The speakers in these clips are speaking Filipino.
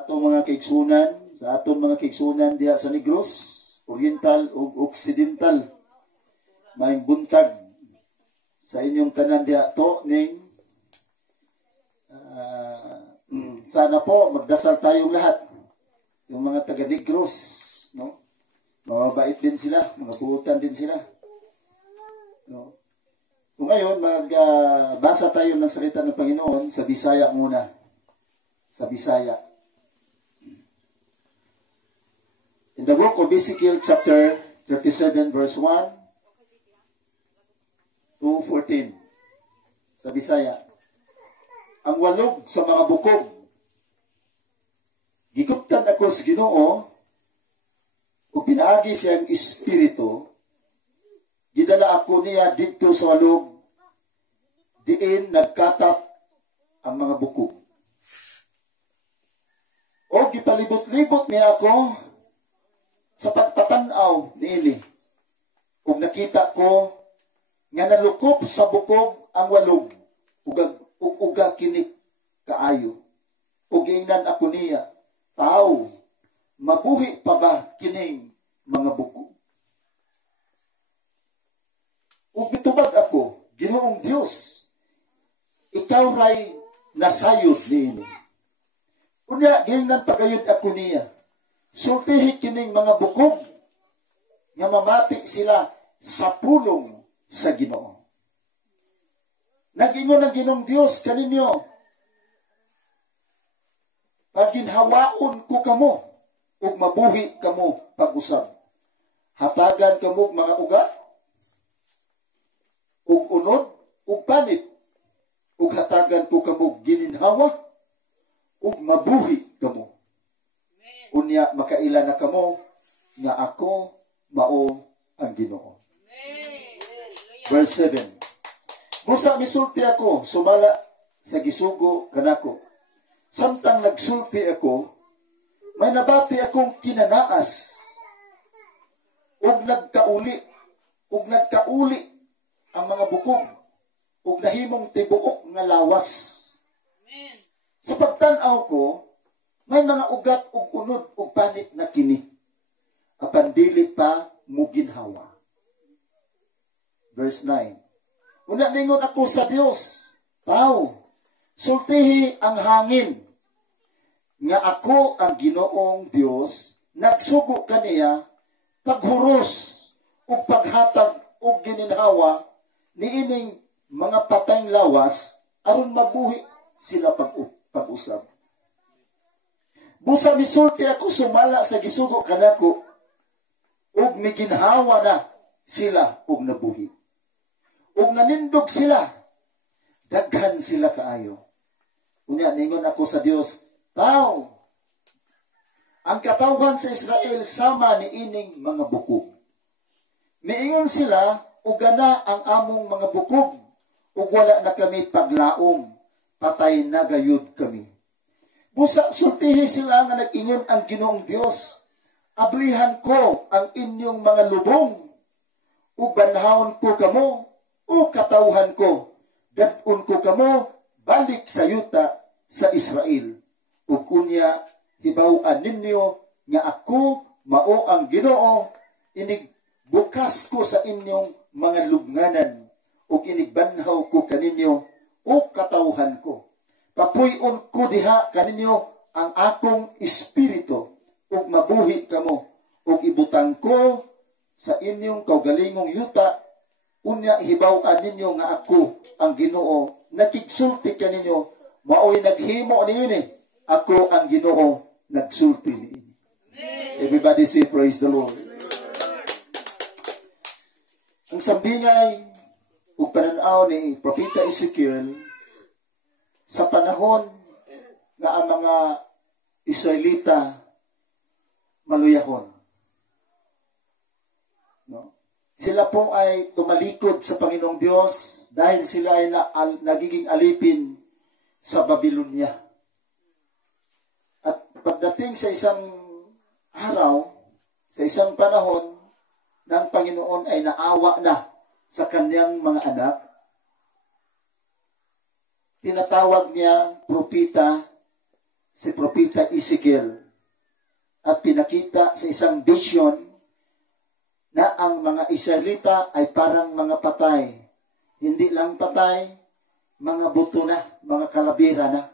atong mga kaigsunan, sa atong mga kaigsunan diha sa Negros, Oriental ug Occidental. May buntag sa inyong tanan diha to ning sana po magdasal tayong lahat. Yung mga taga Negros, no? Mababait din sila, mga buutan din sila. No? So ngayon, magbasa tayo ng salita ng Panginoon sa Bisaya muna. Sa Bisaya. In the book of Ezekiel chapter 37 verse 1 to 14. Sa Bisaya. Ang walog sa mga bukog. Gikuptan ako sa Ginoo o pinaagi siyang espiritu. Gidala ako niya dito sa walog diin nagkatap ang mga bukog. O gipalibot-libot niya ako sa pagpatanaw niini. Ug nakita ko nga nalukop sa bukog ang walog ug uga kini kaayo. Ug giingnan ako niya, tao, mabuhi pa ba kining mga bukog? Ug mitubag ako, Ginoong Dios, ikaw ray nasayod niini. Unya giingnan pagayod ako niya, sultihi kining mga bukog nga mamati sila sa pulong sa Ginoo. Nagingon ang Ginoong Dios kaninyo, pagginhawaon ko kamo ug mabuhi kamo pag-usab. Hatagan kamo mga ugat ug unod ug panit ug hatagan ko kamo gininhawa ug mabuhi kamo. Unya makaila na kamo nga ako mao ang Ginoo. Verse 7. Busa misulti ako, sumala sa gisugo kanako. Samtang nagsulti ako, may nabati akong kinanaas. Ug nagkauli ang mga bukog. Ug nahimong tibuok nga lawas. Sa pagtanaw ko, may mga ugat ug unod ug panit na kini. Apan dili pa muginhawa. Verse 9. Una ningon ako sa Dios, tao, sultihi ang hangin, nga ako ang Ginoong Dios, nagsugo kaniya, paghuros, ug paghatag, ug gininhawa, niining mga patayng lawas, aron mabuhi sila pag-usab. Busa misulti ako sumala sa gisugo kanako, ug miginhawa na sila ug nabuhi. Ug nanindog sila, daghan sila kaayo. Unya ningon ako sa Dios, tao, ang katawhan sa Israel sama ni ining mga bukog. Miingon sila, ugana ang among mga bukog, ug wala na kami paglaom, patay na gayud kami. Busa sultihi sila nga nag-ingon ang Ginoong Dios, ablihan ko ang inyong mga lubong, ug banhawon ko kamo, o katawhan ko, dadun ko kamo, balik sa yuta sa Israel. O kunya, hibaw-an ninyo, nga ako, mao ang Ginoo, bukas ko sa inyong mga lubnganan, o inigbanhaw ko kaninyo, o katawhan ko. Papuyon ko diha kaninyo, ang akong espiritu, o mabuhi kamo, o ibutang ko sa inyong kaugalingong yuta, unya hibaw-an ninyo nga ako ang Ginoo, nakigsulti kaninyo, mao'y naghimo niini, ako ang Ginoo, nagsulti niini. Everybody say praise the Lord. Ang sambingay ug pananaw ni Propeta Ezekiel sa panahon nga ang mga Israelita maluyahon. No? Sila po ay tumalikod sa Panginoong Diyos dahil sila ay nagiging alipin sa Babylonia. At pagdating sa isang araw, sa isang panahon, ng Panginoon ay naawa na sa kanyang mga anak, tinatawag niya propeta si Propeta Ezekiel at pinakita sa isang vision na ang mga Israelita ay parang mga patay. Hindi lang patay, mga buto na, mga kalabira na.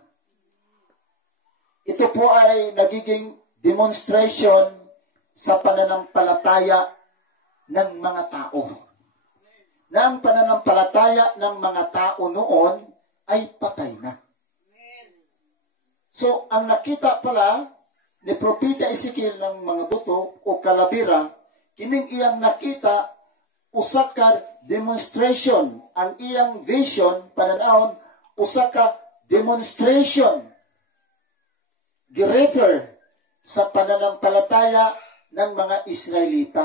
Ito po ay nagiging demonstration sa pananampalataya ng mga tao. Na ang pananampalataya ng mga tao noon ay patay na. So, ang nakita pala ni Propeta Ezekiel ng mga buto o kalabira, kining iyang nakita, usa ka demonstration. Ang iyang vision, pananahon, usa ka demonstration. Girefer sa pananampalataya ng mga Israelita.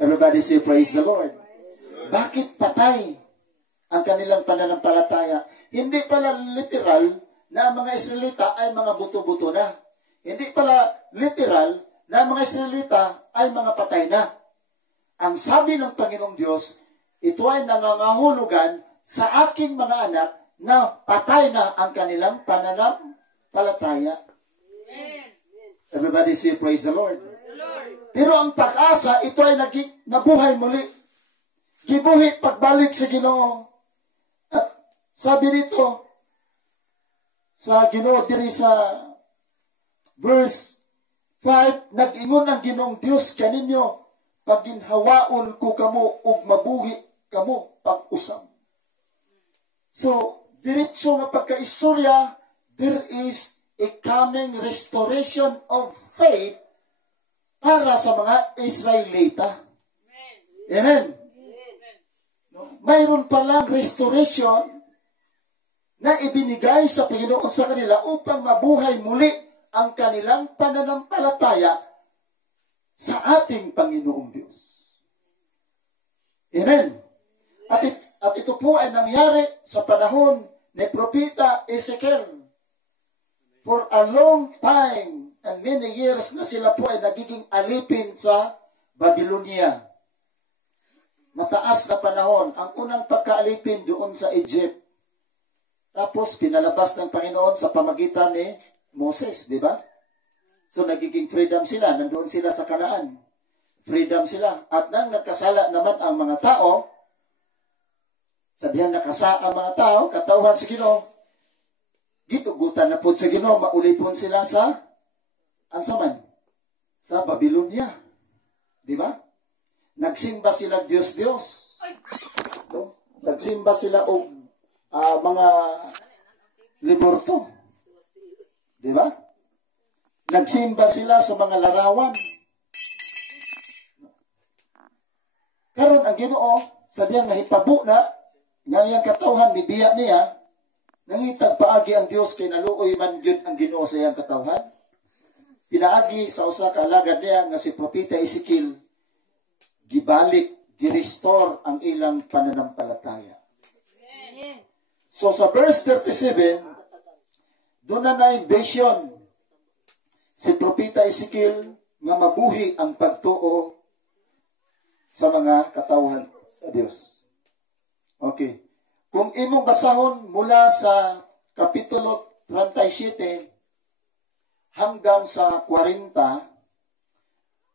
Everybody say, praise the Lord. Bakit patay ang kanilang pananampalataya? Hindi pala literal na ang mga Israelita ay mga buto-buto na. Hindi pala literal na ang mga Israelita ay mga patay na. Ang sabi ng Panginoong Diyos, ito ay nangangahulugan sa aking mga anak na patay na ang kanilang pananampalataya. Everybody say, praise the Lord. Pero ang pag-asa, ito ay nabuhay muli. Gibuhi pagbalik sa Ginoo. At sabi dito, sa Ginoo diri sa verse 5, nag-ingon ang Ginoong Dios kaninyo, paginhawaon ko kamo ug mabuhi kamo pag-usam. So, diretso nga pagkaistorya, there is a coming restoration of faith para sa mga Israelita. Amen. No? Mayroon palang restoration na ibinigay sa Panginoon sa kanila upang mabuhay muli ang kanilang pananampalataya sa ating Panginoong Diyos. Amen. At ito po ay nangyari sa panahon ni Propeta Ezekiel. For a long time and many years na sila po ay nagiging alipin sa Babylonia. Mataas na panahon. Ang unang pagkaalipin doon sa Egypt. Tapos pinalabas ng Panginoon sa pamagitan ni Moses, di ba? So nagiging freedom sila. Nandoon sila sa Kanaan. Freedom sila. At nang nagkasala naman ang mga tao, sabihan nakasa ang mga tao, katauhan sa Ginoo, gitugutan na po sa Ginoo, maulipon sila sa ansaman? Sa Babylonia. Di ba? Nagsimba sila Diyos-Diyos. No? Nagsimba sila o mga liborto. Di ba? Nagsimba sila sa mga larawan. Karon ang Ginoo, sadyang nahitabo na, ngayang katawhan, mibiya niya, nangitag paagi ang Dios kay naluoy man gyud ang Ginoo sa iyang katawhan. Pinaagi sa usa ka alagad niya nga si Propeta Ezekiel, gibalik, girestore ang ilang pananampalataya. So sa verse 37, doon na vision si Propeta Ezekiel nga mabuhi ang pagtuo sa mga katawhan sa Dios. Okay. Kung imong basahon mula sa Kapitulo 37 hanggang sa 40,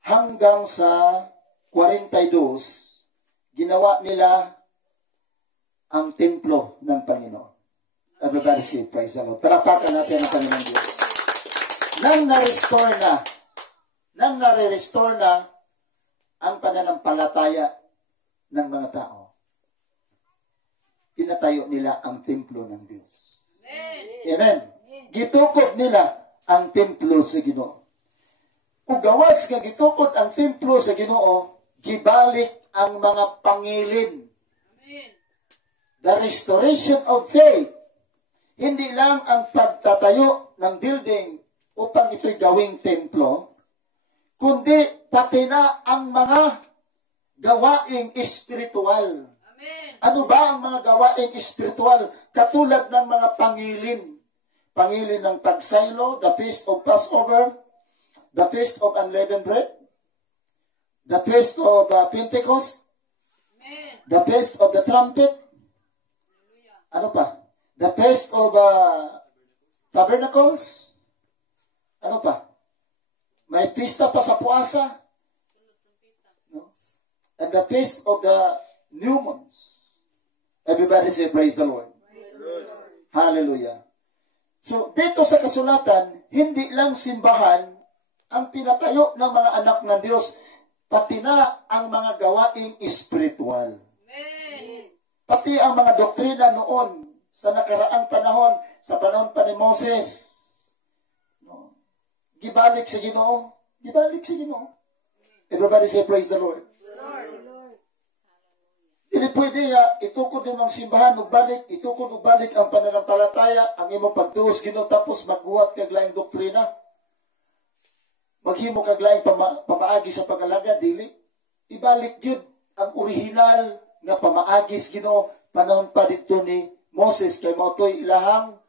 hanggang sa 42, ginawa nila ang templo ng Panginoon. Everybody say, praise the Lord. Palapakan natin ang Panginoon Diyos. Nang nare-restore na ang pananampalataya ng mga tao, pinatayo nila ang templo ng Diyos. Amen. Gitukod nila ang templo sa Ginoo. Ug gawas nga gitukod ang templo sa Ginoo, gibalik ang mga pangilin. The restoration of faith. Hindi lang ang pagtatayo ng building upang ito'y gawing templo, kundi pati na ang mga gawaing espiritual. Amen. Ano ba ang mga gawaing espiritual? Katulad ng mga pangilin. Pangilin ng pagsaylo, the feast of Passover, the feast of unleavened bread, the feast of Pentecost, Amen. The feast of the trumpet, ano pa? The feast of tabernacles, may pista pa sa puasa. No? And the feast of the new moons. Everybody say, praise the Lord. Hallelujah. So, dito sa kasulatan, hindi lang simbahan ang pinatayo ng mga anak ng Diyos, pati na ang mga gawaing espiritual. Amen. Pati ang mga doktrina noon, sa nakaraang panahon, sa panahon pa ni Moses. No? Gibalik sa Ginoo. Gibalik sa Ginoo. Everybody say, praise the Lord. Hindi pwede nga, itukod din ang simbahan, ugbalik, itukod ugbalik ang pananampalataya, ang imong pagtuos Ginoo, tapos magbuhat kag laing doktrina. Maghimo kag laing pamaagi sa pag-alaga, dili. Ibalik yun ang original nga pamaagis Ginoo, panahon pa dito ni Moses, kay motoy ilahang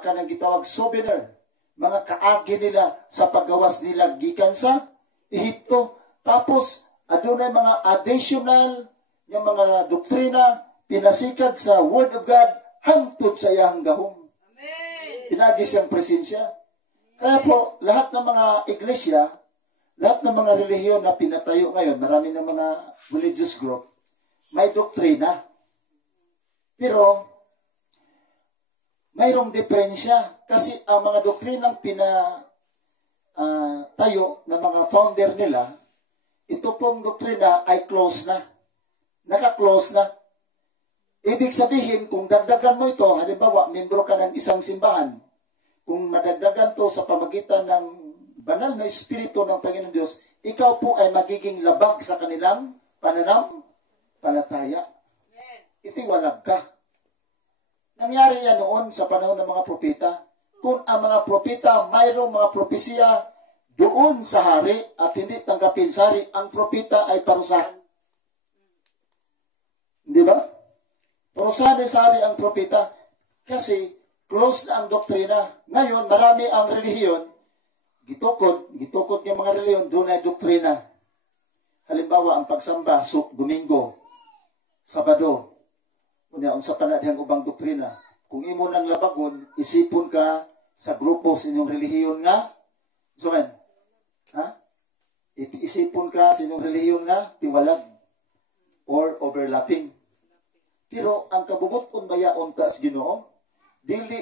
kanang gitawag souvenir, mga kaagi nila sa paggawas nila gikan sa Ehipto. Tapos, adunay mga additional yung mga doktrina, pinasikag sa Word of God, hangtod sa iyang gahom. Amen. Pinagis siyang presensya. Kaya po, lahat ng mga iglesia, lahat ng mga relihiyon na pinatayo ngayon, marami ng mga religious group, may doktrina. Pero, mayroong diferensya. Kasi ang mga doktrinang pinatayo ng mga founder nila, ito pong doktrina ay close na. Naka-close na. Ibig sabihin, kung dagdagan mo ito, halimbawa, membro ka ng isang simbahan, kung madagdagan to sa pamagitan ng banal na espiritu ng Panginoon Diyos, ikaw po ay magiging labag sa kanilang pananampalataya. Itiwalag ka. Nangyari yan noon sa panahon ng mga propeta. Kung ang mga propeta, mayroong mga propesiya doon sa hari at hindi tanggapin sa hari, ang propeta ay parusahan. Di ba? Parusahan sa hari ang propeta kasi close na ang doktrina. Ngayon, marami ang relihiyon, gitukod ng mga relihiyon, doon ay doktrina. Halimbawa, ang pagsamba, Domingo, Sabado, unsa pa na dihang ubang doktrina. Kung imo nang labagon, isipon ka sa grupo sa inyong relihiyon nga, so man, ha? Isipon ka sa inyong relihiyon nga, tiwalag or overlapping. Pero ang kabubuton bayaon ta sa Ginoo, dili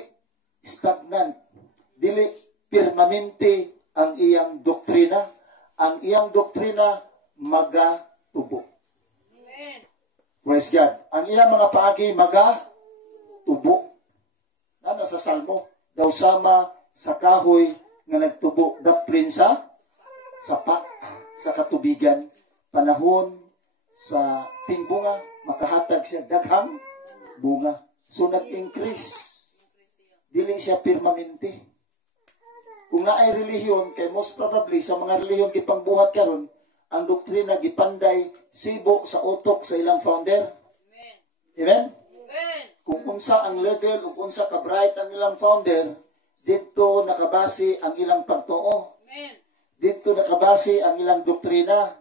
stagnant, dili permanente ang iyang doktrina. Ang iyang doktrina magatubo. Amen. Praise God. Ang iyang mga paagi magatubo. Na sa Salmo, daw sama sa kahoy nga nagtubo, daplin sa sapa, sa katubigan, panahon sa tingbunga, makahatag siya daghang bunga. So nag-increase. Dili siya permanente. Kung naay relihiyon, kay most probably sa mga relihiyon gipangbuhat karon, ang doktrina gipanday sibo sa utok sa ilang founder. Amen? Amen? Kung unsa ang level, kung unsa ka-bright ang ilang founder, dito nakabase ang ilang pagtuo. Amen. Dito nakabase ang ilang doktrina.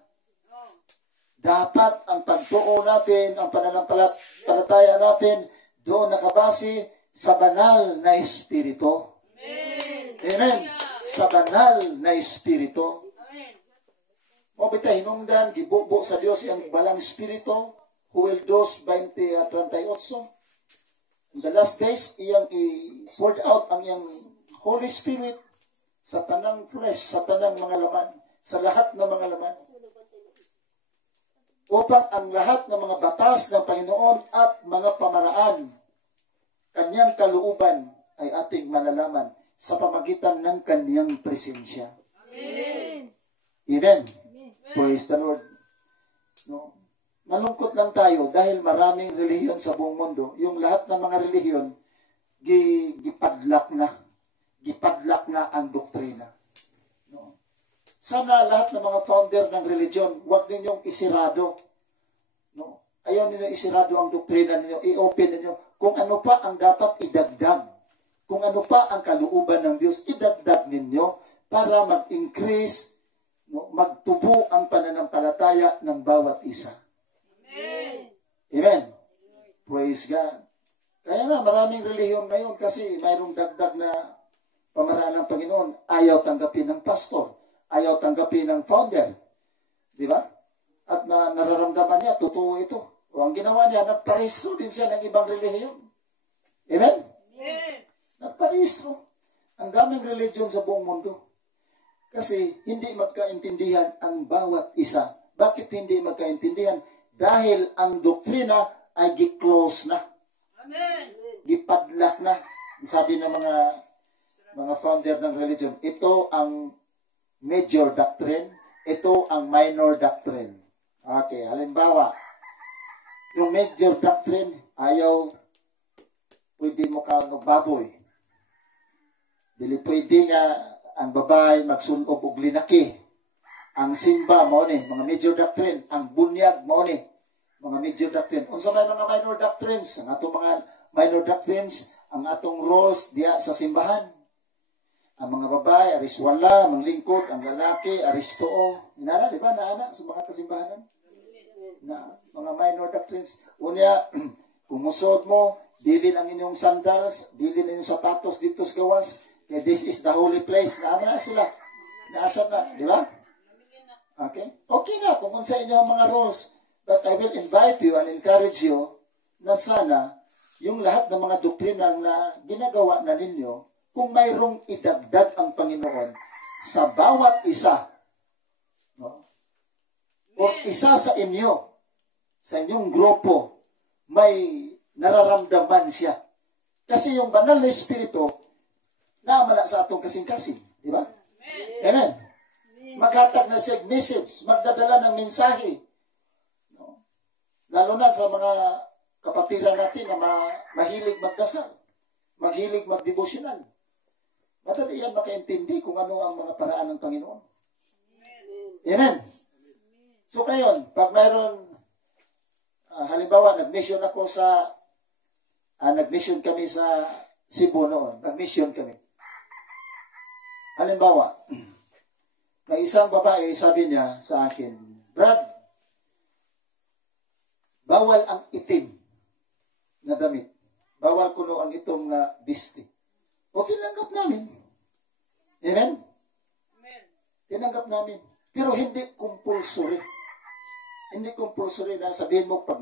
Dapat ang pagtuo natin, ang pananampalataya natin, doon nakabase sa banal na espiritu. Amen. Amen. Sa banal na espiritu. Amen. O bita, hinungdan, gibubo sa Diyos ang balang espiritu, Joel 2:20-38. In the last days, iyang i-poured out ang iyang Holy Spirit sa tanang flesh, sa tanang mga laman, sa lahat ng mga laman. Upang ang lahat ng mga batas ng Panginoon at mga pamaraan, kanyang kalooban ay ating malalaman sa pamagitan ng kanyang presensya. Amen. Amen. Praise the Lord. No? Malungkot lang tayo dahil maraming relihiyon sa buong mundo. Yung lahat ng mga relihiyon, gipadlak na. Gipadlak na ang doktrina. No? Sana lahat ng mga founder ng religion, huwag ninyong isirado. No? Ayaw ninyo isirado ang doktrina ninyo, i-open ninyo. Kung ano pa ang dapat idagdag. Kung ano pa ang kalooban ng Diyos, idagdag ninyo para mag-increase, no? Magtubo ang pananampalataya ng bawat isa. Amen. Amen. Praise God. Kaya nga maraming relihiyon ngayon kasi mayroong dagdag na pamaraan ng Panginoon. Ayaw tanggapin ng pastor. ayaw tanggapin ng founder. Di ba? At nararamdaman niya, totoo ito. O ang ginawa niya, nagparehistro din siya ng ibang relihiyon. Amen? Amen. Nagparehistro. Ang daming religion sa buong mundo. Kasi hindi magkaintindihan ang bawat isa. Bakit hindi magkaintindihan? Dahil ang doktrina ay gi-close na. Amen. Gipadlak na. Sabi ng mga founder ng religion, ito ang major doctrine, ito ang minor doctrine. Okay, halimbawa, yung major doctrine, ayaw, pwede mo ka baboy. Dili pwede nga ang babae magsunob og linaki. Ang simba mao ni mga major doctrine, ang bunyag mao ni mga major doctrine. Unsa may mga minor doctrines? Ang atong mga minor doctrines, ang atong roles diya sa simbahan. Ang mga babae aris wala, manglingkod, ang lalaki aris tuo. Inana, di ba naana sa mga kasimbahanan? Na mga minor doctrines. Unya, kung musod mo, bilin ang inyong sandals, bilin ang inyong sapatos dito sa gawas. Yeah, this is the holy place. Naama na sila. Naasap na. Di ba? Okay? Okay na kung sa inyong mga roles. But I will invite you and encourage you na sana yung lahat ng mga doktrina na ginagawa na ninyo, kung mayroong idagdag ang Panginoon sa bawat isa, no? O isa sa inyo, sa inyong grupo, may nararamdaman siya. Kasi yung banal na Espiritu, naamala sa atong kasing-kasing. Di ba? Amen. Maghatag na siya message, magdadala ng mensahe. No? Lalo na sa mga kapatiran natin na mahilig magdasal, mahilig magdevotional. Madali yan makaintindi kung ano ang mga paraan ng Panginoon. Amen. So ngayon, pag mayroon, halimbawa, nag-mission ako sa, nag-mission kami sa Cebu noon. Nag-mission kami. Halimbawa, may isang babae, sabi niya sa akin, Brad, bawal ang itim na damit. Bawal kuno ang itong bisti. O tinanggap namin. Amen? Amen. Tinanggap namin. Pero hindi compulsory. Hindi compulsory na sabihin mo pag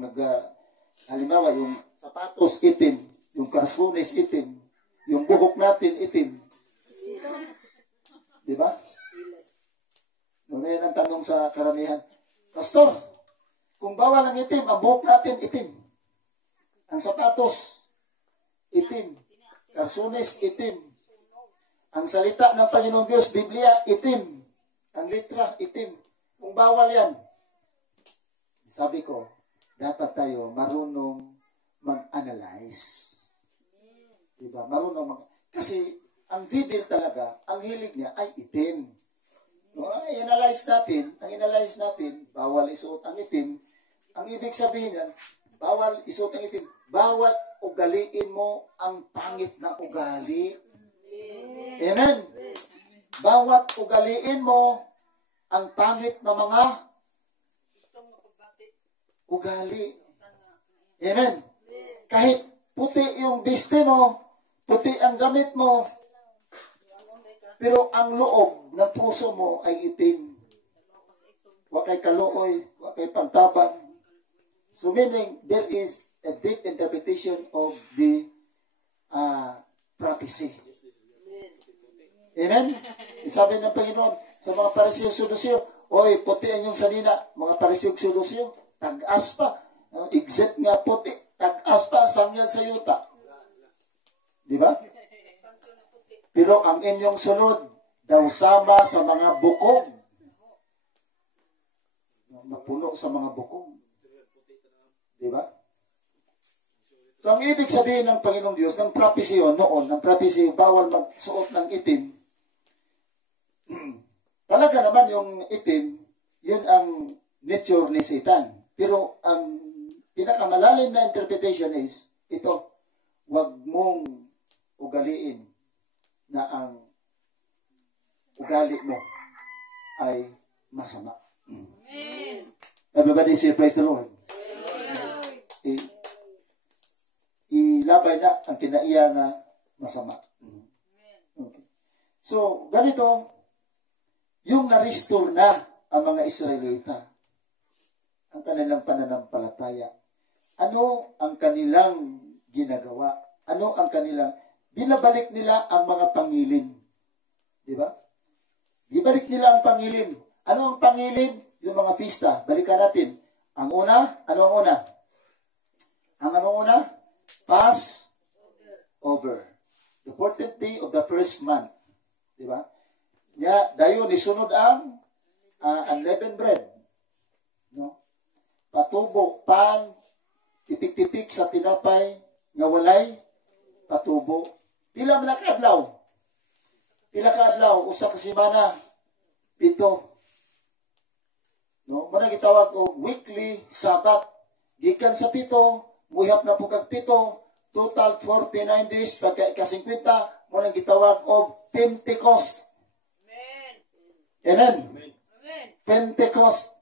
halimbawa, yung sapatos itim, yung karsunes itim, yung buhok natin itim. Di ba? Noon yan ang tanong sa karamihan, Pastor, kung bawal ang itim, ang buhok natin itim. Ang sapatos, itim. Karsunes, itim. Ang salita ng Panginoong Diyos, Biblia, itim. Ang litra, itim. Kung bawal yan, sabi ko, dapat tayo marunong mag-analyze. Diba? Kasi ang devil talaga, ang hilig niya ay itim. No, i-analyze natin, bawal isuot ang itim. Ang ibig sabihin yan, bawal isuot ang itim. Bawal ugaliin mo ang pangit na ugali. Amen? Bawat ugaliin mo ang pangit na mga ugali. Amen? Kahit puti yung biste mo, puti ang damit mo, pero ang loob ng puso mo ay itim. Wakay kaluoy, wakay pagtabang. So meaning, there is a deep interpretation of the prophecy. Amen? Sabi ng Panginoon sa mga Pariseo Saduceo, oy, puti ang inyong sanina, mga Pariseo Saduceo, tag-as pa. Exit nga puti, tag-as pa, sangyan sa yuta. Di ba? Pero ang inyong sunod, daw sama sa mga bukog. Napuno sa mga bukog. Di ba? So, ang ibig sabihin ng Panginoong Diyos, ng prophecy noon, ng prophecy, bawal magsuot ng itim. Talaga naman yung itim, yun ang nature ni Satan. Pero ang pinakamalalim na interpretation is, ito, wag mong ugaliin na ang ugali mo ay masama. Amen. Everybody say, praise the Lord. Ilabay na ang kinaiya nga masama. Okay. So, ganito, yung na-restore na ang mga Israelita, ang kanilang pananampalataya. Ano ang kanilang ginagawa? Ano ang kanilang, binabalik nila ang mga pangilin. Di ba? Ibalik nila ang pangilin. Ano ang pangilin? Yung mga pista. Balikan natin. Ang una, ano ang una? Ang ano una? Passover. The 14th day of the first month. Di ba? Dayon, isunod ang unleavened bread. No? Patubo, pan, tipik-tipik sa tinapay, nga walay, patubo. Pila man kadlaw? Pila kadlaw? Usa ka semana, 7. No? Muna gitawag og weekly Sabbath. Gikan sa 7, muhap na po kag 7, total 49 days, pagka ika-50, muna gitawag og Pentecost. Amen. Amen. Pentecost.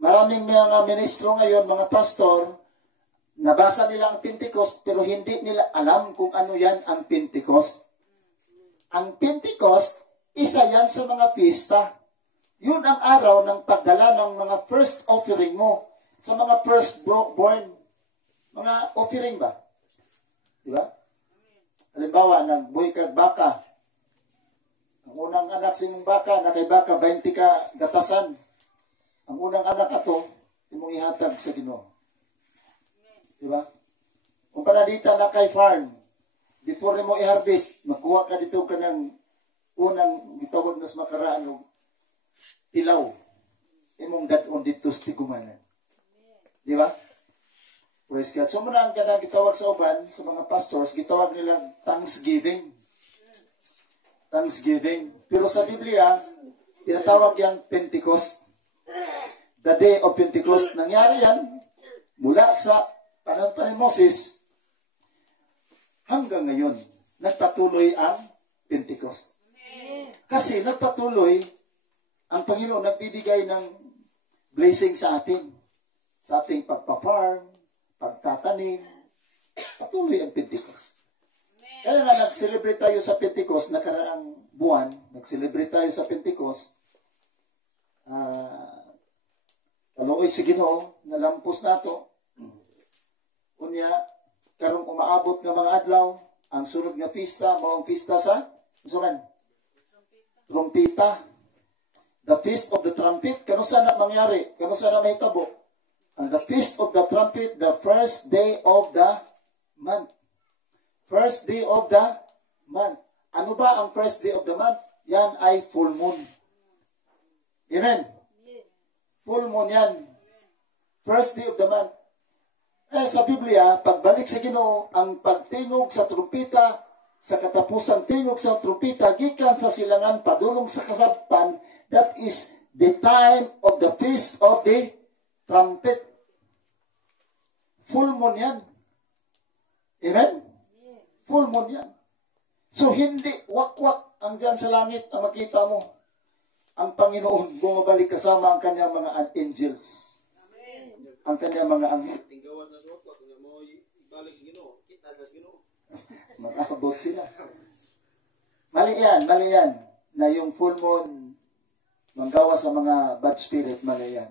Maraming mga ministro ngayon, mga pastor, nabasa nila ang Pentecost, pero hindi nila alam kung ano yan ang Pentecost. Ang Pentecost, isa yan sa mga fiesta. Yun ang araw ng pagdala ng mga first offering mo sa mga firstborn. Mga offering ba? Di ba? Halimbawa, nagbuhay kag baka. Ang unang anak sa imong baka, na kay baka, 20 ka gatasan. Ang unang anak ato, imong ihatag sa Ginoo. Di ba? Kung panadita na kay farm, before mo i-harvest, magkuha ka dito ka ng unang gitawag na sa makaraan o ilaw. Imong dadon dito sa tigumanan. Di ba? Praise God. So muna ang ganang gitawag sa uban, sa mga pastors, gitawag nilang Thanksgiving. Thanksgiving. Pero sa Biblia, tinatawag yan Pentecost. The day of Pentecost. Nangyari yan mula sa panahon pa ni Moses hanggang ngayon. Nagpatuloy ang Pentecost. Kasi nagpatuloy ang Panginoon, nagbibigay ng blessing sa atin. Sa ating pagpa-farm, pagtatanim, patuloy ang Pentecost. Kaya nga nag-celebrate tayo sa Pentecost, nakaraang buwan, nag-celebrate tayo sa Pentecost. Kaluoy si Ginoo, nalampos na to. Kunya, karong umaabot nga mga adlaw, ang sunod nga pista, maong pista sa, usuman, trumpita. The Feast of the Trumpet, kano sana mangyari? Kano sana mahitabo? And the Feast of the Trumpet, the first day of the month. First day of the month. Ano ba ang first day of the month? Yan ay full moon. Amen? Full moon yan. First day of the month. Sa Biblia, pagbalik sa Ginoo, ang pagtingog sa trumpita, sa katapusang tingog sa trumpita, gikan sa silangan, padulong sa kasapan, that is the time of the Feast of the Trumpet. Full moon yan. Amen? Full moon yan. So, hindi wakwak ang dyan sa langit ang makita mo. Ang Panginoon bumabalik kasama ang kanyang mga angels. Amen. Ang kanyang mga anghel. Tinggawas na sa wakwak, nga mo ibalik sa Ginoo, kita sa Ginoo. Mag-abot sila. Mali yan, na yung full moon manggawa sa mga bad spirit, mali yan.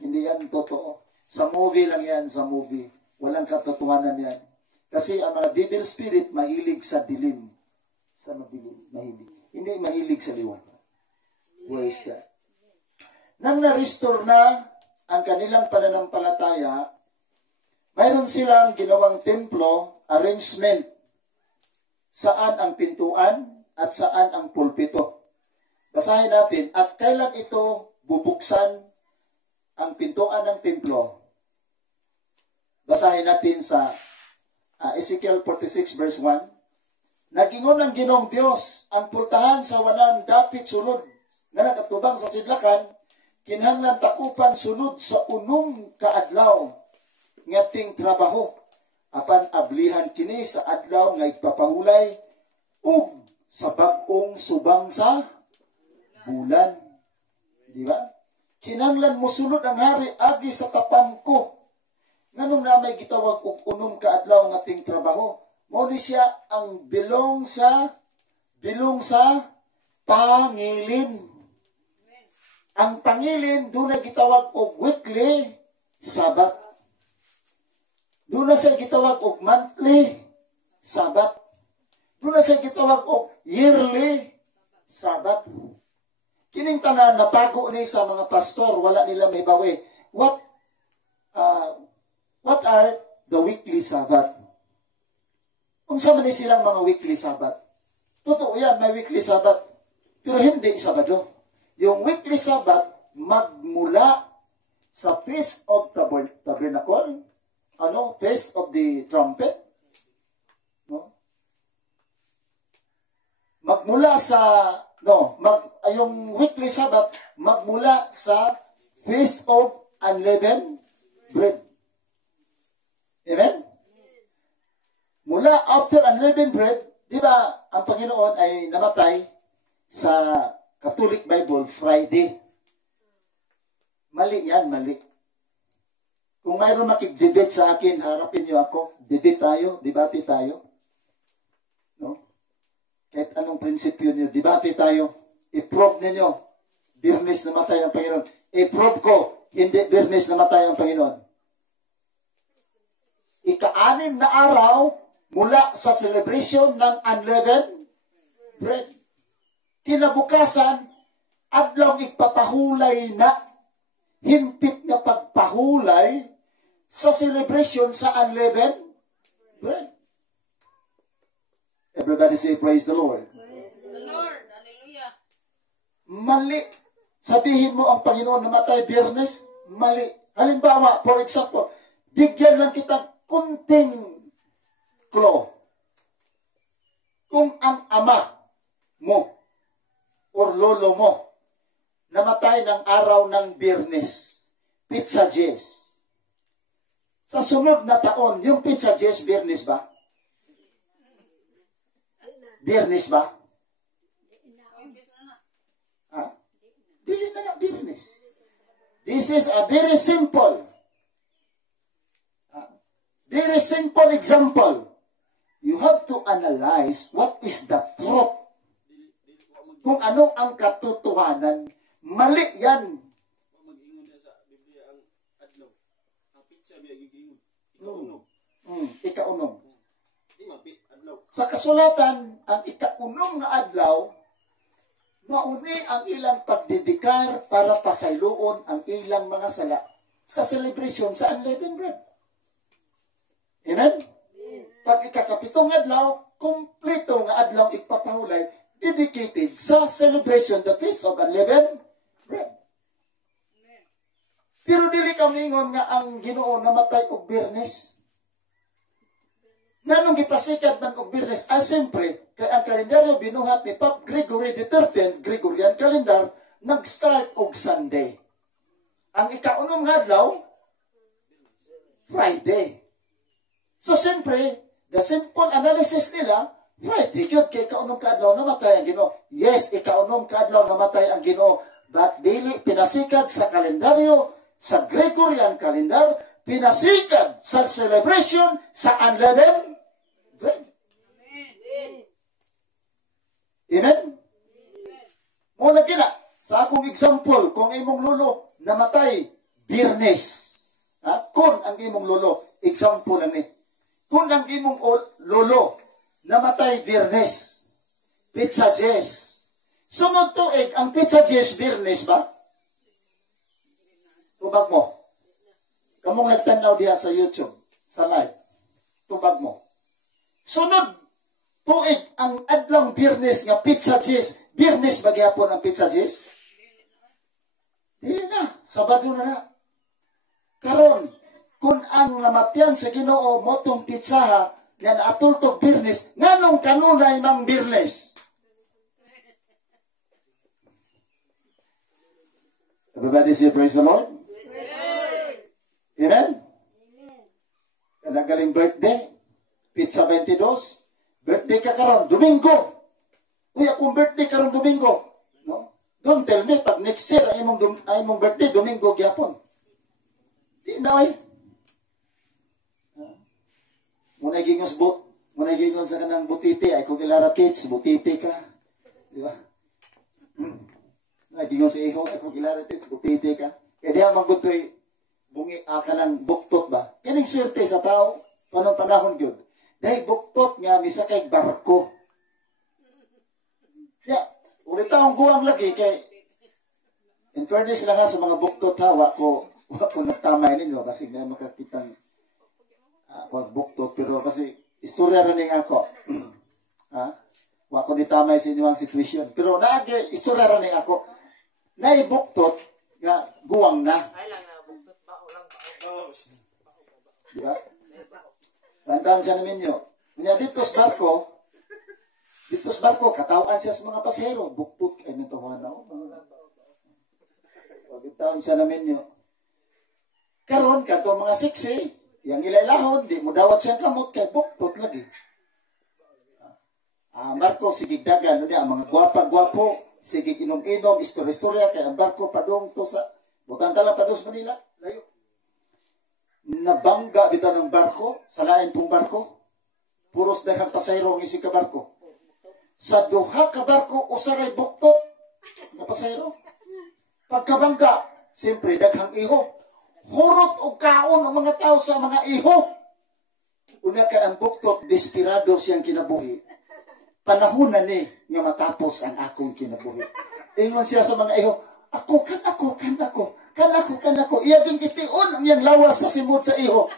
Hindi yan totoo. Sa movie lang yan, sa movie. Walang katotohanan yan. Kasi ang mga devil spirit, mahilig sa dilim. Sa madilim, mahilig. Hindi mahilig sa liwanag. Praise God. Nang na-restore na ang kanilang pananampalataya, mayroon silang ginawang templo, arrangement. Saan ang pintuan at saan ang pulpito. Basahin natin, at kailan ito bubuksan ang pintuan ng templo? Basahin natin sa Ezekiel 46 verse 1. Nagingon ng Ginoong Dios ang pultahan sa wanan dapit sunod nga nagatubang sa sidlakan, kinahanglan takupan sunod sa unong kaadlaw nga ting trabaho, apan ablihan kini sa adlaw nga igpapahulay ug sa bag-ong subang sa bulan. Di ba? Kinahanglan mo sunod ang hari agi sa tapam ko. Nganong na may gitawag og unong kaadlaw nga ting trabaho? Mao ni siya ang bilong sa pangilin. ang pangilin, doon na gitawag og weekly Sabbath. Doon na siya gitawag og monthly Sabbath. Doon na siya gitawag og yearly Sabbath. Kining tanan natago ni sa mga pastor, wala nila may bawi. What are the weekly Sabbath? Unsa man ni silang mga weekly Sabbath? Totoo yan, may weekly Sabbath. Pero hindi Sabado. Yung weekly Sabbath, magmula sa Feast of Tabernacle, Feast of the Trumpet, no? Magmula sa, yung weekly Sabbath, magmula sa Feast of Unleavened Bread. Amen? Mula after Unleavened Bread, di ba, ang Panginoon ay namatay sa Catholic Bible Friday. Mali yan, mali. Kung mayroon makig-debate sa akin, harapin niyo ako. Debate tayo, debate tayo. No? Kahit anong prinsipyo niyo, debate tayo. I-prove ninyo, Biyernes namatay ang Panginoon. I-prove ko, hindi Biyernes namatay ang Panginoon. Ika-anim na araw, mula sa celebration ng Unleavened Bread. Kinabukasan, adlaw igpapahulay na, himpit nga pagpahulay sa celebration sa Unleavened Bread. Everybody say, praise the Lord. Praise the Lord. Hallelujah. Mali. Sabihin mo ang Panginoon namatay Biyernes, mali. Halimbawa, for example, bigyan lang kita kunting clue. Kung ang ama mo or lolo mo namatay ng araw ng Biyernes, Pizza Jess. Sa sunod na taon, yung Pizza Jess, Biyernes ba? Biyernes ba? Ha? Dili na lang Biyernes. This is a very simple example. You have to analyze what is the truth. Kung ano ang katotohanan, mali yan. Mag-ingon na sa Biblia ang adlaw. Ang pizza biya gigingon. Ikaunom. Di mapit adlaw. Sa kasulatan, ang ikaunom nga adlaw, mauni ang ilang pagdedikar para pasayloon ang ilang mga sala sa celebration sa Unleavened Bread. Amen? Pag ikakapitong adlaw, kumpleto nga adlaw ipapahulay, dedicated sa celebration, the Feast of Unleavened Bread. Pero dili kami ingon nga ang Ginoo namatay og Biyernes. Nanong gipasikat man og Biyernes? Siyempre, kay ang kalendaryo binuhat ni Pope Gregory XIII, Gregorian calendar, nag-start og Sunday. Ang ikaunom nga adlaw, Friday. So, siyempre, the simple analysis nila, Friday, yun, kay ikaunom kaadlaw namatay ang Ginoo. Yes, ikaunom kaadlaw namatay ang Ginoo. But dili pinasikat sa kalendaryo, sa Gregorian calendar, pinasikat sa celebration sa Unleavened Bread. Amen? Muna kina, sa akong example, kung imong lolo namatay, Biyernes. Kung ang imong lolo, example lang ni. Kung ang imong lolo namatay Biyernes, Pizza Jess. Sunod tuig, ang Pizza Jess Biyernes ba? Tubag mo. Kamong nagtanaw diha sa YouTube, sa live. Tubag mo. Sunod tuig, ang adlang Biyernes nga Pizza Jess. Biyernes ba gyapon ang Pizza Jess? Dili na. Sabado na na. Karon, kung ang namatyan sa Ginoo motong pitsaha nga naatultog Biyernes, nganong kanunay mang Biyernes? Everybody say praise the Lord. Amen? Kanang galing birthday, pizza 22, birthday ka karon Domingo. Uy, akong birthday karon Domingo. No? Don't tell me, pag next year, ay mong birthday, Domingo gyapon. Di na ay. Muna gingos sa kanang butiti, ay kung ilara kids, butiti ka. Di ba? Nagingon si iho, ako kilala ito, butiti ka. Kaya diya magutoy, bungi ka ng buktot ba? Kining swerte sa tao, panahon yun. Dahil buktot nga, misa kay barko. Ya, ulit taong guwang lagi kay in fairness lang nga sa mga buktot ha, wako nagtamay ninyo kasi nga makakitang buktot pero kasi istorya rin ako. Ha? Wako nitamay sa inyo ang situation. Pero naagi, istorya rin ako. Naibuktot nga guwang na. Diba? Tandaan siya namin nyo. Kanya dito sa barko, katawan siya sa mga pasero. Buktot ay natuhan na. Katawan siya namin nyo. Karon, kato mga siksi, yang ilailahon, di mo dawat siyang kamot, kay buktot lagi. Barko, sige dagan, ang mga gwapa-gwapo, sige inom-inom, istorya-istorya, kaya ang barko padung to sa, butang talang padung sa Manila, layo. Nabangga bitaw ng barko, sa lain pong barko, puros daghang pasayro ang isig ka barko. Sa duha ka barko, usaray buktot, na pasayro. Pagkabangga, siyempre daghang iho. Hurot o kaon ang mga tao sa mga iho. Una ka ang buktot, desperado siyang kinabuhi. Panahon na ni nga matapos ang akong kinabuhi. Ingon siya sa mga iho, ako. Iyaging itiun ang iyang lawas sa simod sa iho.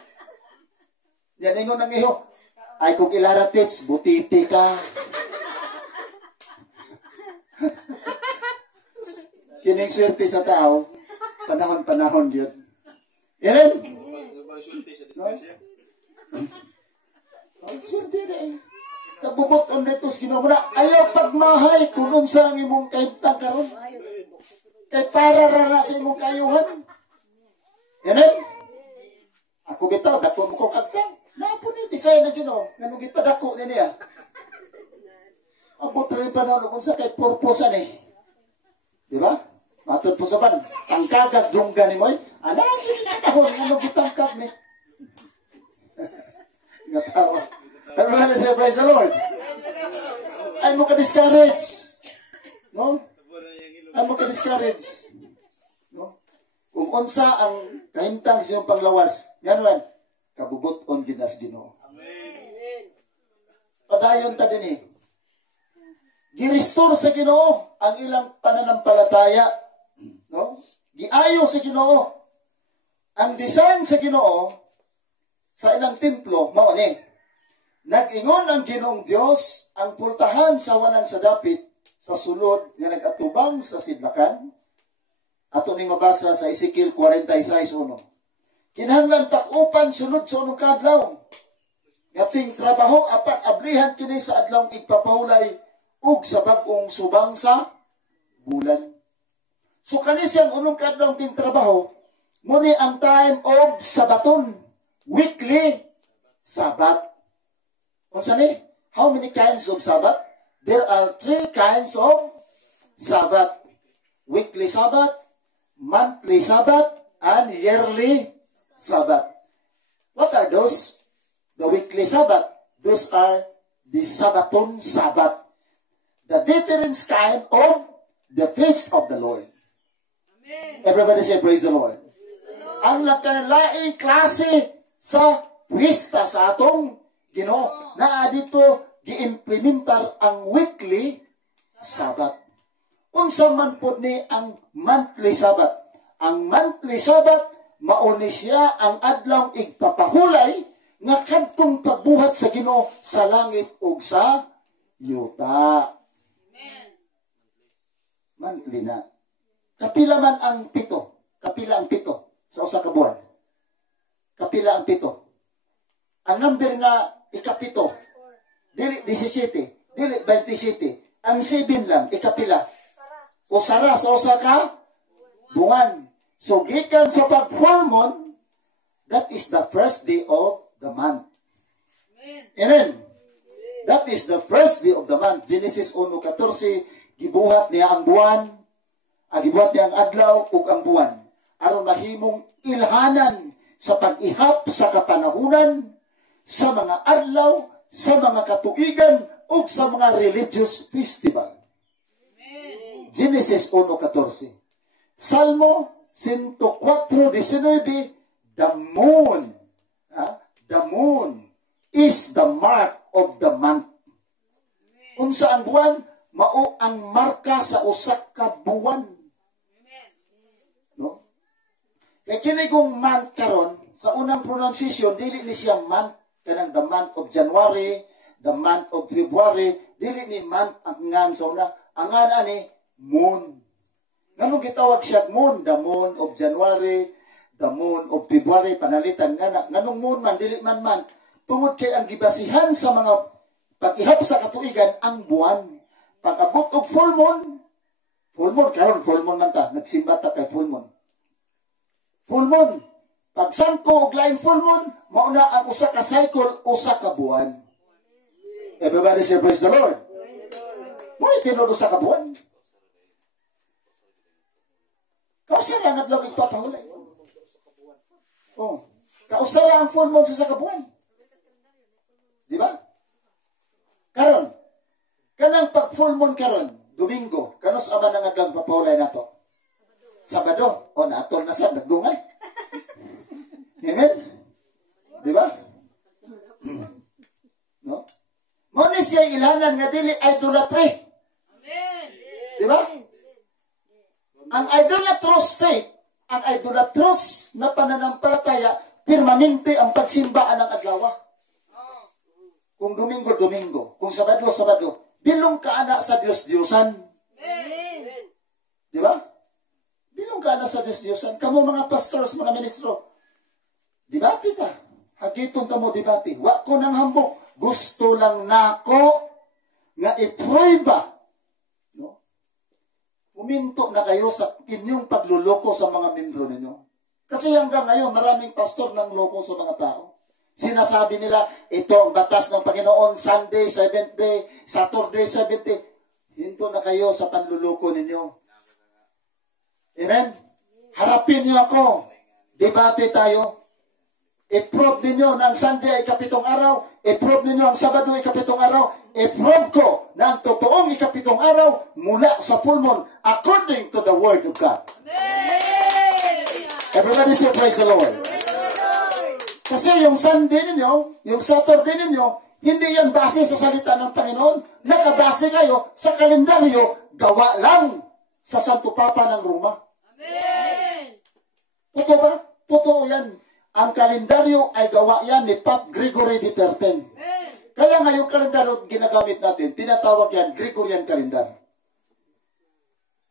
Yan ingon ng iho, ay kung ilaratits, butiti ka. Kining swerte sa tao, panahon yun. Yan. Ang swerte na eh. Kabubot ang netos ginawa na. Ayaw pagmahay kung unsa ang imong kahimtang karon. Kay para rara sa imong kayuhan. Yan. Ako bitaw, dako mo kong agtang. Napo ni design na Ginoo, ngano gipadako ni niya. Abot rin pa na kung sa kay purpose ni. Di ba? Matod po sa ban, tangkagag drungga ni mo'y, alam, kinatahon, ngano gitangkag ni. Ngatawa. Pero nga na siya, praise the Lord. Ay mo ka-discourage. No? Ay mo ka-discourage. No? Kung unsa ang kahimtang sa iyong panglawas, nganuan, kabubot-on ginas Ginoo. Amen. Padayon ta din eh. Girestore sa Ginoo ang ilang pananampalataya. No? Giayo sa Ginoo. Ang design sa Ginoo sa ilang templo, mao ni. Nag-ingon ang Ginoong Dios ang pultahan sa wanan sa dapit sa sulod nga nag-atubang sa sidlakan. Ato ning mabasa sa Ezekiel 46:1. Kinahanglan takupan sunod sa unong kadlaw. Yating trabaho apat ablihan kini sa adlawng igpapahulay ug sa bag-ong subang sa bulan. So kani siyang unong kadlawng ting trabaho, muni ang time of Sabaton, weekly Sabat. Unsa ni? How many kinds of Sabbath? There are 3 kinds of Sabbath. Weekly Sabbath, monthly Sabbath, and yearly Sabbath. What are those? The weekly Sabbath. Those are the Sabaton Sabbath. The different kind of the feast of the Lord. Amen. Everybody say praise the Lord. Ang lain klase sa pista sa atong Ginoo na dito gi-implementar ang weekly Sabbath. Unsa man pod ni ang monthly Sabbath? Ang monthly Sabbath mao ni siya ang adlaw igpapahulay nga kadtong pagbuhat sa Ginoo sa langit ug sa yuta. Amen. Monthly na. Kapila man ang 7? Kapila ang 7 sa usa ka buwan? Kapila ang 7? Ang number nga ikapito, dili 17, dili 27. Ang 7 lang, ikapila. O sara sa usa ka buwan. So, gikan sa pag-full moon, that is the first day of the month. Amen. That is the first day of the month. Genesis 1:14, gibuhat niya ang buwan, gibuhat niya ang adlaw ug ang buwan. Aron mahimong ilhanan sa pag-ihap sa kapanahunan, sa mga adlaw, sa mga katuigan, ug sa mga religious festival. Amen. Genesis 1:14. Salmo 104:19, the moon is the mark of the month. Unsa ang buwan? Mao ang marka sa usa ka buwan. No? Kaya kini kung month karon, sa unang pronunciation, dili ni siya month, kanang the month of January, the month of February, dili ni month ang ngan sa una. Ang ngan ani, moon. Nganong gitawag siya moon? The moon of January, the moon of February, panalitan nga. Nganong moon man, dili man man. Tungod kay ang gibasihan sa mga pag-ihap sa katuigan, ang buwan. Pag-abot og full moon karon full moon man ta, nagsimba ta kay full moon. Full moon. Pag sangko og lain full moon, mauna ang usa ka cycle, usa ka buwan. Everybody say praise the Lord. Mo tinuod usa ka buwan. Kausara nga lang ipapahulay. Oh, kausara ang full moon sa ka buwan. Di ba? Karon, kanang pag full moon karon, Domingo, kanos ama nga lang papahulay nato? Sabado, o natol na sa nagdungay. Amen? Di ba? No? Mo ni siya ilhanan nga dili idolatry. Amen. Di ba? Ang idolatrous faith, ang idolatrous na pananampalataya, permanente ang pagsimbaan ng adlaw. Kung Domingo, Domingo. Kung Sabado, Sabado. Bilong ka anak sa Diyos-Diyosan. Amen. Di ba? Bilong ka anak sa Diyos-Diyosan. Kamu mga pastors, mga ministro, dibati ka. Hagiton ka mo dibati. Wa ko nang hambok. Gusto lang nako nga i-prueba. No? Uminto na kayo sa inyong pagluloko sa mga membro ninyo. Kasi hanggang ngayon, maraming pastor nang loko sa mga tao. Sinasabi nila, ito ang batas ng Panginoon, Sunday, 7th day, Saturday, 7th day. Hinto na kayo sa panluloko ninyo. Amen? Harapin niyo ako. Debate tayo. I-prove ninyo na ang Sunday ay 7 araw. I-prove ninyo ang Sabado ay 7 araw. I-prove ko na ang totoong 7 araw mula sa full moon according to the Word of God. Amen. Everybody say praise the Lord. Kasi yung Sunday ninyo, yung Saturday ninyo, hindi yan base sa salita ng Panginoon. Nakabase kayo sa kalendaryo, gawa lang sa Santo Papa ng Roma. Amen. Totoo ba? Totoo yan. Ang kalendaryo ay gawa yan ni Pope Gregory XIII. Amen. Kaya nga yung kalendaryo ginagamit natin, tinatawag yan Gregorian calendar.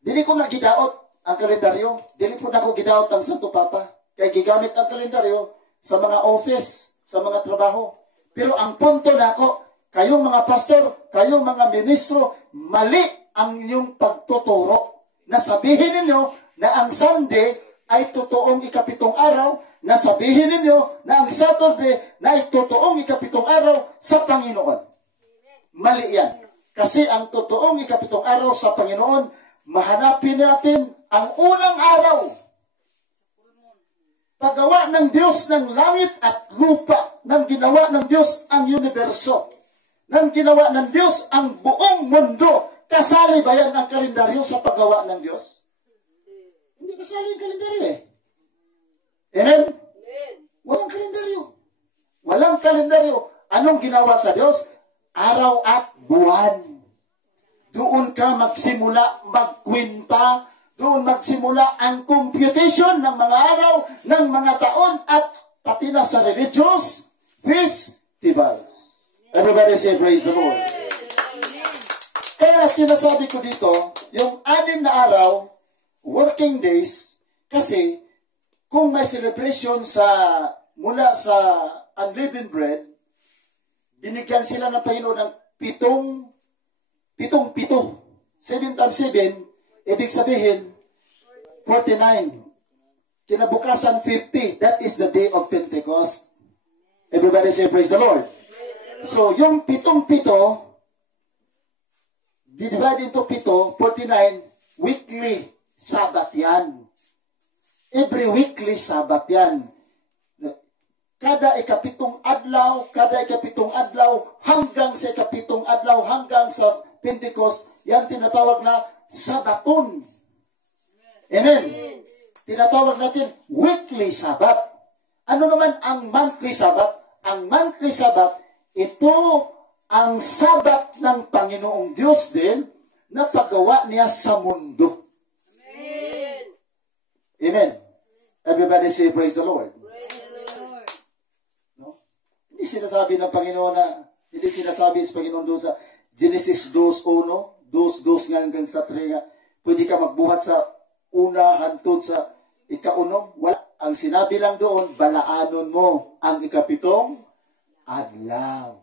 Dili ko na gidaot ang kalendaryo. Dili po na ako gidaot ang Santo Papa. Kaya gigamit ang kalendaryo sa mga office, sa mga trabaho. Pero ang punto na ako, kayong mga pastor, kayong mga ministro, mali ang inyong pagtuturo. Na sabihin ninyo na ang Sunday ay totoong 7 araw, na sabihin ninyo na ang Saturday na ay totoong 7 araw sa Panginoon. Mali yan. Kasi ang totoong 7 araw sa Panginoon, mahanapin natin ang unang araw. Paggawa ng Diyos ng langit at lupa, nang ginawa ng Diyos ang universo, nang ginawa ng Diyos ang buong mundo, kasali ba yan ang kalendaryo sa paggawa ng Diyos? Hindi kasali ang kalendaryo eh. Amen? Walang kalendaryo. Walang kalendaryo. Anong ginawa sa Diyos? Araw at buwan. Doon ka magsimula magkwenta. Doon magsimula ang computation ng mga araw, ng mga taon, at pati na sa religious festivals. Everybody say praise the Lord. Kaya sinasabi ko dito, yung 6 na araw, working days, kasi kung may celebration mula sa unleavened bread, binigyan sila ng Panginoon ng 7 times 7, ibig sabihin, 49. Kinabukasan, 50. That is the day of Pentecost. Everybody say, praise the Lord. So, yung 7, divide into 7, 49, weekly Sabbath yan. Every weekly Sabbath yan. Kada 7 adlaw, hanggang sa 7 adlaw, hanggang sa Pentecost, yan tinatawag na sabaton. Amen. Tinatawag natin weekly Sabbath. Ano naman ang monthly Sabbath? Ang monthly Sabbath, ito ang Sabbath ng Panginoong Diyos din na paggawa niya sa mundo. Amen. Amen. Everybody say praise the Lord. Praise the Lord. No? Hindi sinasabi ng Panginoon na, hindi sinasabi sa Panginoon doon sa Genesis 2:1, 2:2 nga hanggang sa 3 nga, pwede ka magbuhat sa una hantod sa ikaunom. Wala. Ang sinabi lang doon, balaanon mo ang ikapitong adlaw.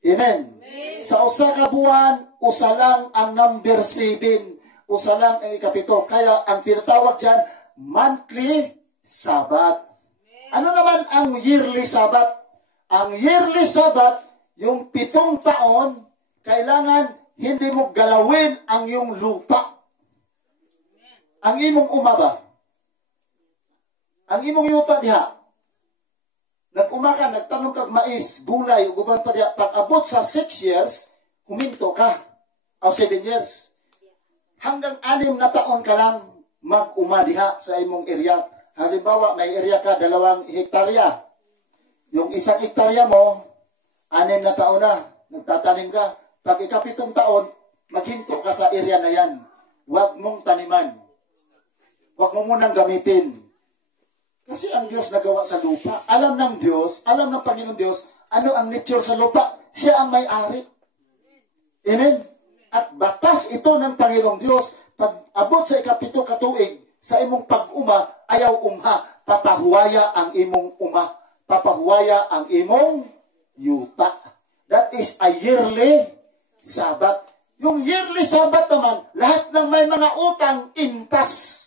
Amen. Sa usa ka buwan, usa lang ang number 7. Usa lang ang ikapito. Kaya ang tinatawag dyan, monthly Sabbath. Ano naman ang yearly Sabbath? Ang yearly Sabbath, yung 7 taon, kailangan hindi mo galawin ang iyong lupa. Ang imong umaba. Ang imong yuta diha. Nag-uma ka, nagtanong kag mais, gulay, uguban pa diha. Pag abot sa 6 years, huminto ka. O 7 years. Hanggang 6 na taon ka lang mag-uma diha sa imong area. Halimbawa, may area ka, 2 hektarya. Yung 1 hektarya mo, 6 na taon na, nagtatanim ka. Pag ikapitong taon, maghinto ka sa area na yan. Huwag mong taniman. Huwag mo munang gamitin. Kasi ang Diyos nagawa sa lupa. Alam ng Diyos, alam ng Panginoon Diyos, ano ang nature sa lupa. Siya ang may-ari. Amen? At batas ito ng Panginoong Diyos, pag abot sa ikapito katuig, sa imong pag-uma, ayaw umha, papahuwaya ang imong uma. Papahuwaya ang imong yuta. That is a yearly Sabbath. Yung yearly Sabbath naman, lahat ng may mga utang, intas.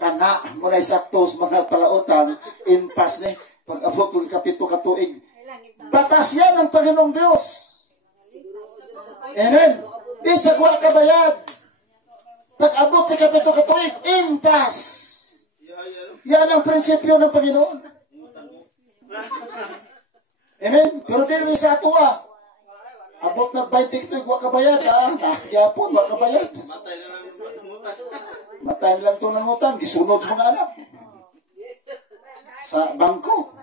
Kana, muna isakto sa mga palautang, impas ni, pag abot ng kapito katuig. Batas yan ng Panginoong Diyos. Amen. Di sa kuha kabayad. Pag abot sa kapito katuig, impas. Yan ang prinsipyo ng Panginoon. Amen. Pero di sa ato abot ng 20 katuig, huwag kabayad. Nagyapon, huwag kabayad. Matay lang ito ng utang, gisunod sa mga anak. Sa bangko.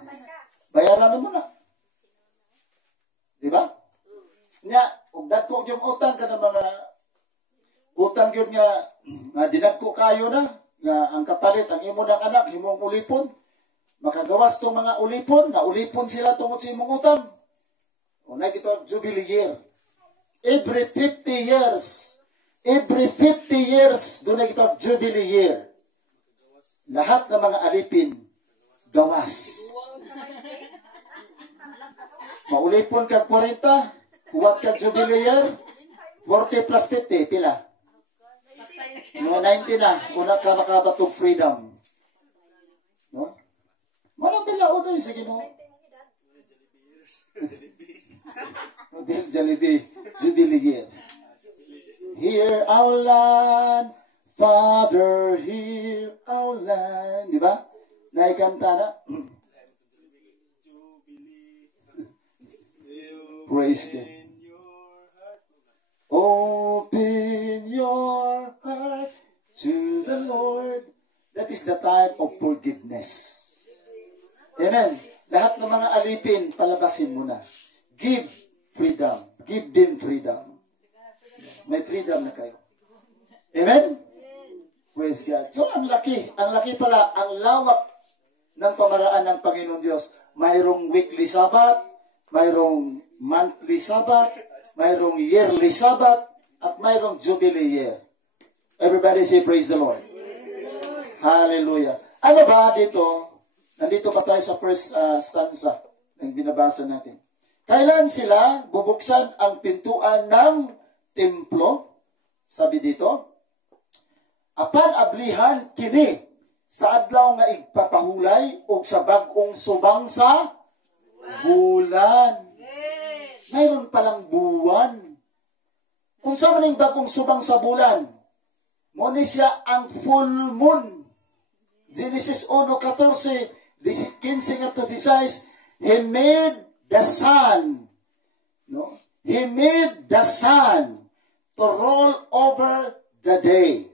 Bayaran mo na. Diba? Nya, kung dagko yung utang ka na mga utang yun nga dinagko kayo na, nga ang kapalit, ang imo ng anak, imong ulipon, makagawas itong mga ulipon, na ulipon sila tungkol sa imong utang. Unay ito, Jubilee year. Every 50 years, doon na ito, Jubilee year. Lahat ng mga alipin, gawas. Maulipon ka 40, huwag ka Jubilee year, 40 plus 50, pila? No, 90 na, una ka makabatog freedom. No? Manang bilao doon, sige mo. Jollibee, Jubilee year. Hear our land, Father, hear our land. Di ba? Naikanta na. Praise God. Open your heart to the Lord. That is the time of forgiveness. Amen. Lahat ng mga alipin, palabasin mo na. Give freedom. Give them freedom. May freedom na kayo. Amen? Praise God. So, ang laki pala, ang lawak ng pamaraan ng Panginoon Diyos. Mayroong weekly Sabbath, mayroong monthly Sabbath, mayroong yearly Sabbath, at mayroong Jubilee year. Everybody say, praise the Lord. Hallelujah. Ano ba dito? Nandito pa tayo sa first stanza ng binabasa natin. Kailan sila bubuksan ang pintuan ng templo? Sabi dito, apan ablihan kini sa adlaw nga igpapahulay o sa bagong subang sa bulan. Mayroon palang buwan. Kung sa maning bagong subang sa bulan, muna siya ang full moon. Genesis 1:14, 15-16, He made the sun. No? He made the sun to roll over the day.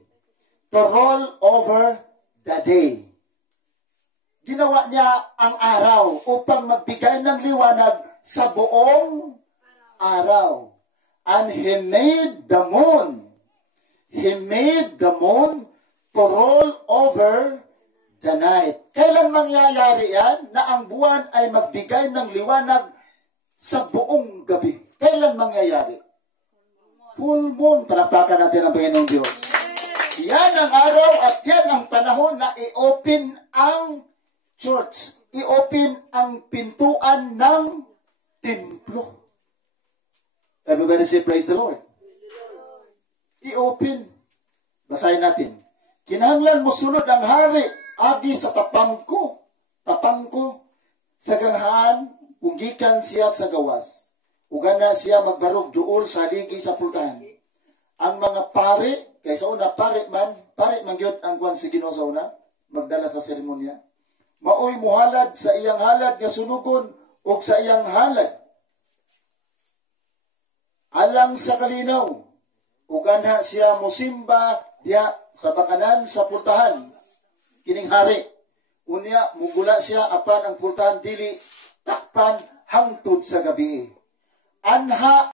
To roll over the day. Ginawa niya ang araw upang magbigay ng liwanag sa buong araw. And He made the moon. He made the moon to roll over the night. Kailan mangyayari yan na ang buwan ay magbigay ng liwanag sa buong gabi? Kailan mangyayari? Full moon. Palapakan natin ang Panginoong Diyos. Yan ang araw at yan ang panahon na i-open ang church. I-open ang pintuan ng templo. Everybody say, praise the Lord. I-open. Basahin natin. Kinahanglan mo sunod ang hari, agi sa tapang ko. Tapang ko. Sa ganghaan, kung gikan siya sa gawas. Ugan na siya magbarog duol sa ligi sa pultahan. Ang mga pare, kaysa una, pare man yun ang kwan si Ginoo sa una, magdala sa seremonya. Maoy muhalad sa iyang halad nga sunugon o sa iyang halad. Alang sa kalinaw, uganha siya musimba diya sa bakanan sa pultahan. Kining hari, unya mugula siya apan ang pultahan dili takpan hangtod sa gabi. Anha